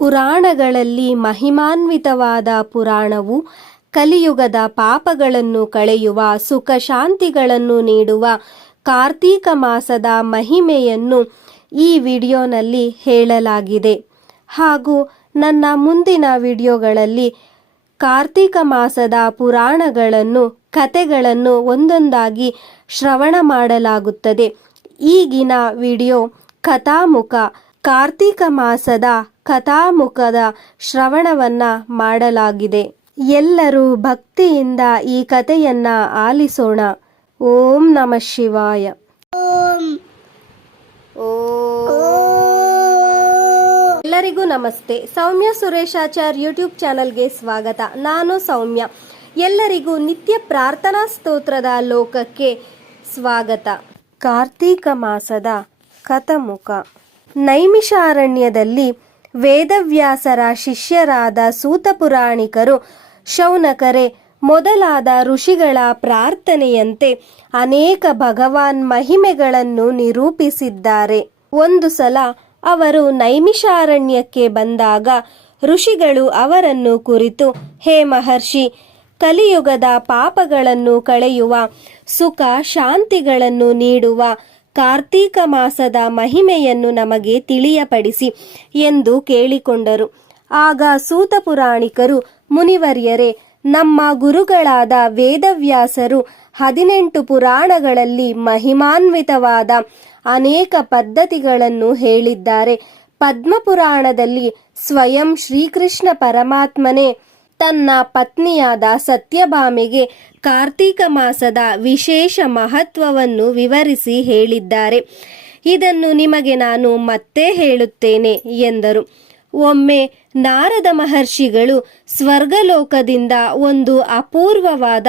ಪುರಾಣಗಳಲ್ಲಿ ಮಹಿಮಾನ್ವಿತವಾದ ಪುರಾಣವು ಕಲಿಯುಗದ ಪಾಪಗಳನ್ನು ಕಳೆಯುವ ಸುಖ ಶಾಂತಿಗಳನ್ನು ನೀಡುವ ಕಾರ್ತೀಕ ಮಾಸದ ಮಹಿಮೆಯನ್ನು ಈ ವಿಡಿಯೋನಲ್ಲಿ ಹೇಳಲಾಗಿದೆ. ಹಾಗೂ ನನ್ನ ಮುಂದಿನ ವಿಡಿಯೋಗಳಲ್ಲಿ ಕಾರ್ತೀಕ ಮಾಸದ ಪುರಾಣಗಳನ್ನು ಕತೆಗಳನ್ನು ಒಂದೊಂದಾಗಿ ಶ್ರವಣ ಮಾಡಲಾಗುತ್ತದೆ. ಈಗಿನ ವಿಡಿಯೋ ಕಥಾಮುಖ. ಕಾರ್ತೀಕ ಮಾಸದ ಕಥಾಮುಖದ ಶ್ರವಣವನ್ನ ಮಾಡಲಾಗಿದೆ. ಎಲ್ಲರೂ ಭಕ್ತಿಯಿಂದ ಈ ಕಥೆಯನ್ನ ಆಲಿಸೋಣ. ಓಂ ನಮ ಶಿವಾಯ. ಎಲ್ಲರಿಗೂ ನಮಸ್ತೆ. ಸೌಮ್ಯ ಸುರೇಶಾಚಾರ್ ಯೂಟ್ಯೂಬ್ ಚಾನಲ್ಗೆ ಸ್ವಾಗತ. ನಾನು ಸೌಮ್ಯ. ಎಲ್ಲರಿಗೂ ನಿತ್ಯ ಪ್ರಾರ್ಥನಾ ಸ್ತೋತ್ರದ ಲೋಕಕ್ಕೆ ಸ್ವಾಗತ. ಕಾರ್ತೀಕ ಮಾಸದ ಕಥಮುಖ. ನೈಮಿಷಾರಣ್ಯದಲ್ಲಿ ವೇದವ್ಯಾಸರ ಶಿಷ್ಯರಾದ ಸೂತಪುರಾಣಿಕರು ಶೌನಕರೆ, ಮೊದಲಾದ ಋಷಿಗಳ ಪ್ರಾರ್ಥನೆಯಂತೆ ಅನೇಕ ಭಗವಾನ್ ಮಹಿಮೆಗಳನ್ನು ನಿರೂಪಿಸಿದ್ದಾರೆ. ಒಂದು ಸಲ ಅವರು ನೈಮಿಷಾರಣ್ಯಕ್ಕೆ ಬಂದಾಗ ಋಷಿಗಳು ಅವರನ್ನು ಕುರಿತು, ಹೇ ಮಹರ್ಷಿ, ಕಲಿಯುಗದ ಪಾಪಗಳನ್ನು ಕಳೆಯುವ, ಸುಖ, ಶಾಂತಿಗಳನ್ನು ನೀಡುವ ಕಾರ್ತೀಕ ಮಾಸದ ಮಹಿಮೆಯನ್ನು ನಮಗೆ ತಿಳಿಯಪಡಿಸಿ ಎಂದು ಕೇಳಿಕೊಂಡರು. ಆಗ ಸೂತ ಪುರಾಣಿಕರು, ಮುನಿವರ್ಯರೇ, ನಮ್ಮ ಗುರುಗಳಾದ ವೇದವ್ಯಾಸರು ಹದಿನೆಂಟು ಪುರಾಣಗಳಲ್ಲಿ ಮಹಿಮಾನ್ವಿತವಾದ ಅನೇಕ ಪದ್ಧತಿಗಳನ್ನು ಹೇಳಿದ್ದಾರೆ. ಪದ್ಮಪುರಾಣದಲ್ಲಿ ಸ್ವಯಂ ಶ್ರೀಕೃಷ್ಣ ಪರಮಾತ್ಮನೇ ತನ್ನ ಪತ್ನಿಯಾದ ಸತ್ಯಭಾಮೆಗೆ ಕಾರ್ತೀಕ ಮಾಸದ ವಿಶೇಷ ಮಹತ್ವವನ್ನು ವಿವರಿಸಿ ಹೇಳಿದ್ದಾರೆ. ಇದನ್ನು ನಿಮಗೆ ನಾನು ಮತ್ತೆ ಹೇಳುತ್ತೇನೆ ಎಂದರು. ಒಮ್ಮೆ ನಾರದ ಮಹರ್ಷಿಗಳು ಸ್ವರ್ಗಲೋಕದಿಂದ ಒಂದು ಅಪೂರ್ವವಾದ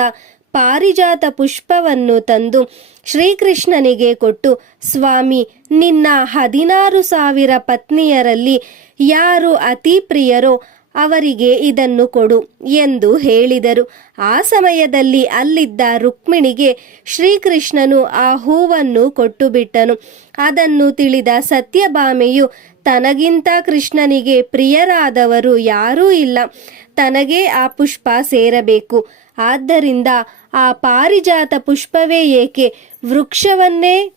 ಪಾರಿಜಾತ ಪುಷ್ಪವನ್ನು ತಂದು ಶ್ರೀಕೃಷ್ಣನಿಗೆ ಕೊಟ್ಟು, ಸ್ವಾಮಿ, ನಿನ್ನ ಹದಿನಾರು ಸಾವಿರ ಪತ್ನಿಯರಲ್ಲಿ ಯಾರು ಅತಿ ಪ್ರಿಯರೋ ಅವರಿಗೆ ಇದನ್ನು ಕೊಡು ಎಂದು ಹೇಳಿದರು. ಆ ಸಮಯದಲ್ಲಿ ಅಲ್ಲಿದ್ದ ರುಕ್ಮಿಣಿಗೆ ಶ್ರೀಕೃಷ್ಣನು ಆ ಹೂವನ್ನು ಕೊಟ್ಟು ಬಿಟ್ಟನು ಅದನ್ನು ತಿಳಿದ ಸತ್ಯಭಾಮೆಯು, ತನಗಿಂತ ಕೃಷ್ಣನಿಗೆ ಪ್ರಿಯರಾದವರು ಯಾರೂ ಇಲ್ಲ. ತನಗೇ ಆ ಪುಷ್ಪ ಸೇರಬೇಕು. ಆದ್ದರಿಂದ ಆ ಪಾರಿಜಾತ ಪುಷ್ಪವೇ ಏಕೆ? ವೃಕ್ಷವನ್ನೇ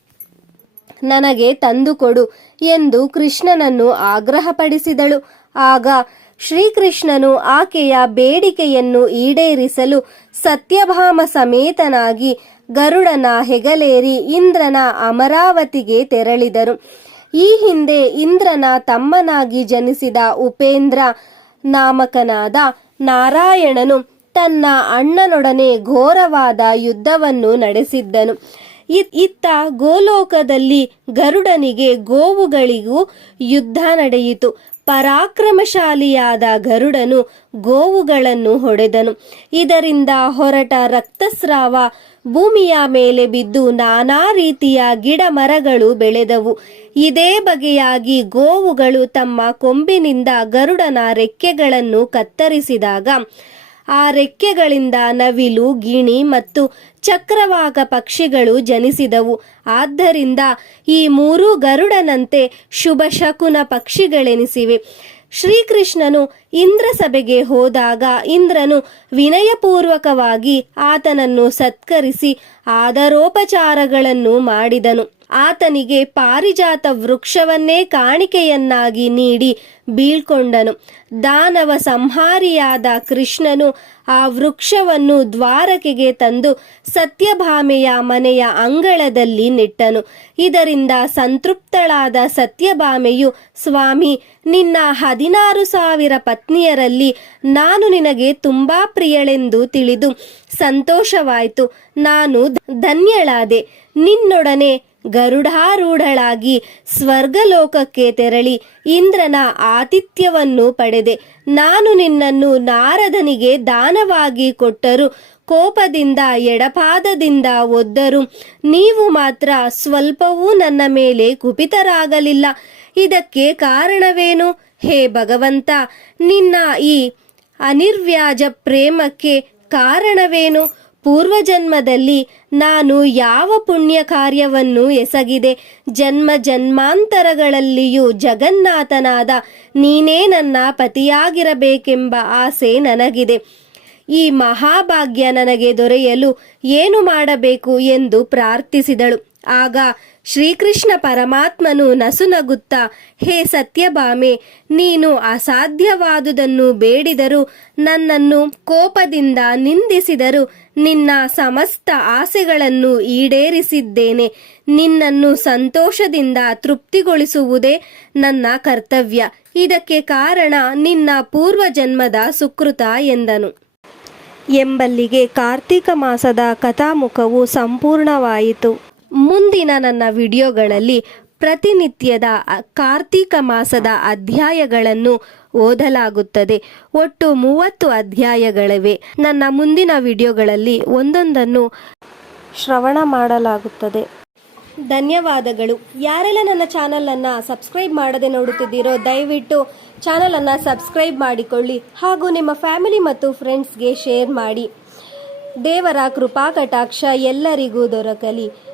ನನಗೆ ತಂದುಕೊಡು ಎಂದು ಕೃಷ್ಣನನ್ನು ಆಗ್ರಹಪಡಿಸಿದಳು. ಆಗ ಶ್ರೀಕೃಷ್ಣನು ಆಕೆಯ ಬೇಡಿಕೆಯನ್ನು ಈಡೇರಿಸಲು ಸತ್ಯಭಾಮ ಸಮೇತನಾಗಿ ಗರುಡನ ಹೆಗಲೇರಿ ಇಂದ್ರನ ಅಮರಾವತಿಗೆ ತೆರಳಿದರು. ಈ ಹಿಂದೆ ಇಂದ್ರನ ತಮ್ಮನಾಗಿ ಜನಿಸಿದ ಉಪೇಂದ್ರ ನಾಮಕನಾದ ನಾರಾಯಣನು ತನ್ನ ಅಣ್ಣನೊಡನೆ ಘೋರವಾದ ಯುದ್ಧವನ್ನು ನಡೆಸಿದ್ದನು. ಇತ್ತ ಗೋಲೋಕದಲ್ಲಿ ಗರುಡನಿಗೆ ಗೋವುಗಳಿಗೂ ಯುದ್ಧ ನಡೆಯಿತು. ಪರಾಕ್ರಮಶಾಲಿಯಾದ ಗರುಡನು ಗೋವುಗಳನ್ನು ಹೊಡೆದನು. ಇದರಿಂದ ಹೊರಟ ರಕ್ತಸ್ರಾವ ಭೂಮಿಯ ಮೇಲೆ ಬಿದ್ದು ನಾನಾ ರೀತಿಯ ಗಿಡ ಮರಗಳು ಬೆಳೆದವು. ಇದೇ ಬಗೆಯಾಗಿ ಗೋವುಗಳು ತಮ್ಮ ಕೊಂಬಿನಿಂದ ಗರುಡನ ರೆಕ್ಕೆಗಳನ್ನು ಕತ್ತರಿಸಿದಾಗ ಆ ರೆಕ್ಕೆಗಳಿಂದ ನವಿಲು, ಗಿಣಿ ಮತ್ತು ಚಕ್ರವಾಗ ಪಕ್ಷಿಗಳು ಜನಿಸಿದವು. ಆದ್ದರಿಂದ ಈ ಮೂರು ಗರುಡನಂತೆ ಶುಭ ಶಕುನ ಪಕ್ಷಿಗಳೆನಿಸಿವೆ. ಶ್ರೀಕೃಷ್ಣನು ಇಂದ್ರ ಸಭೆಗೆ ಹೋದಾಗ ಇಂದ್ರನು ವಿನಯಪೂರ್ವಕವಾಗಿ ಆತನನ್ನು ಸತ್ಕರಿಸಿ ಆದರೋಪಚಾರಗಳನ್ನು ಮಾಡಿದನು. ಆತನಿಗೆ ಪಾರಿಜಾತ ವೃಕ್ಷವನ್ನೇ ಕಾಣಿಕೆಯನ್ನಾಗಿ ನೀಡಿ ಬೀಳ್ಕೊಂಡನು. ದಾನವ ಸಂಹಾರಿಯಾದ ಕೃಷ್ಣನು ಆ ವೃಕ್ಷವನ್ನು ದ್ವಾರಕೆಗೆ ತಂದು ಸತ್ಯಭಾಮೆಯ ಮನೆಯ ಅಂಗಳದಲ್ಲಿ ನೆಟ್ಟನು. ಇದರಿಂದ ಸಂತೃಪ್ತಳಾದ ಸತ್ಯಭಾಮೆಯು, ಸ್ವಾಮಿ, ನಿನ್ನ ಹದಿನಾರು ಸಾವಿರ ಪತ್ನಿಯರಲ್ಲಿ ನಾನು ನಿನಗೆ ತುಂಬಾ ಪ್ರಿಯಳೆಂದು ತಿಳಿದು ಸಂತೋಷವಾಯಿತು. ನಾನು ಧನ್ಯಳಾದೆ. ನಿನ್ನೊಡನೆ ಗರುಡಾರೂಢಳಾಗಿ ಸ್ವರ್ಗಲೋಕಕ್ಕೆ ತೆರಳಿ ಇಂದ್ರನ ಆತಿಥ್ಯವನ್ನು ಪಡೆದೆ. ನಾನು ನಿನ್ನನ್ನು ನಾರದನಿಗೆ ದಾನವಾಗಿ ಕೊಟ್ಟರು. ಕೋಪದಿಂದ, ಎಡಪಾದದಿಂದ ಒದ್ದರು. ನೀವು ಮಾತ್ರ ಸ್ವಲ್ಪವೂ ನನ್ನ ಮೇಲೆ ಕುಪಿತರಾಗಲಿಲ್ಲ. ಇದಕ್ಕೆ ಕಾರಣವೇನು? ಹೇ ಭಗವಂತ, ನಿನ್ನ ಈ ಅನಿರ್ವ್ಯಾಜ ಪ್ರೇಮಕ್ಕೆ ಕಾರಣವೇನು? ಪೂರ್ವಜನ್ಮದಲ್ಲಿ ನಾನು ಯಾವ ಪುಣ್ಯ ಕಾರ್ಯವನ್ನು ಎಸಗಿದೆ, ಜನ್ಮ ಜನ್ಮಾಂತರಗಳಲ್ಲಿಯೂ ಜಗನ್ನಾಥನಾದ ನೀನೇ ನನ್ನ ಪತಿಯಾಗಿರಬೇಕೆಂಬ ಆಸೆ ನನಗಿದೆ. ಈ ಮಹಾಭಾಗ್ಯ ನನಗೆ ದೊರೆಯಲು ಏನು ಮಾಡಬೇಕು ಎಂದು ಪ್ರಾರ್ಥಿಸಿದಳು. ಆಗ ಶ್ರೀಕೃಷ್ಣ ಪರಮಾತ್ಮನು ನಸುನಗುತ್ತಾ, ಹೇ ಸತ್ಯಭಾಮೆ, ನೀನು ಅಸಾಧ್ಯವಾದುದನ್ನು ಬೇಡಿದರೂ ನನ್ನನ್ನು ಕೋಪದಿಂದ ನಿಂದಿಸಿದರು ನಿನ್ನ ಸಮಸ್ತ ಆಸೆಗಳನ್ನು ಈಡೇರಿಸಿದ್ದೇನೆ. ನಿನ್ನನ್ನು ಸಂತೋಷದಿಂದ ತೃಪ್ತಿಗೊಳಿಸುವುದೇ ನನ್ನ ಕರ್ತವ್ಯ. ಇದಕ್ಕೆ ಕಾರಣ ನಿನ್ನ ಪೂರ್ವಜನ್ಮದ ಸುಕೃತ ಎಂದನು. ಎಂಬಲ್ಲಿಗೆ ಕಾರ್ತೀಕ ಮಾಸದ ಕಥಾಮುಖವು ಸಂಪೂರ್ಣವಾಯಿತು. ಮುಂದಿನ ನನ್ನ ವಿಡಿಯೋಗಳಲ್ಲಿ ಪ್ರತಿನಿತ್ಯದ ಕಾರ್ತೀಕ ಮಾಸದ ಅಧ್ಯಾಯಗಳನ್ನು ಓದಲಾಗುತ್ತದೆ. ಒಟ್ಟು ಮೂವತ್ತು ಅಧ್ಯಾಯಗಳಿವೆ. ನನ್ನ ಮುಂದಿನ ವಿಡಿಯೋಗಳಲ್ಲಿ ಒಂದೊಂದನ್ನು ಶ್ರವಣ ಮಾಡಲಾಗುತ್ತದೆ. ಧನ್ಯವಾದಗಳು. ಯಾರೆಲ್ಲ ನನ್ನ ಚಾನಲನ್ನು ಸಬ್ಸ್ಕ್ರೈಬ್ ಮಾಡದೆ ನೋಡುತ್ತಿದ್ದೀರೋ, ದಯವಿಟ್ಟು ಚಾನಲನ್ನು ಸಬ್ಸ್ಕ್ರೈಬ್ ಮಾಡಿಕೊಳ್ಳಿ ಹಾಗೂ ನಿಮ್ಮ ಫ್ಯಾಮಿಲಿ ಮತ್ತು ಫ್ರೆಂಡ್ಸ್ಗೆ ಶೇರ್ ಮಾಡಿ. ದೇವರ ಕೃಪಾ ಕಟಾಕ್ಷ ಎಲ್ಲರಿಗೂ ದೊರಕಲಿ.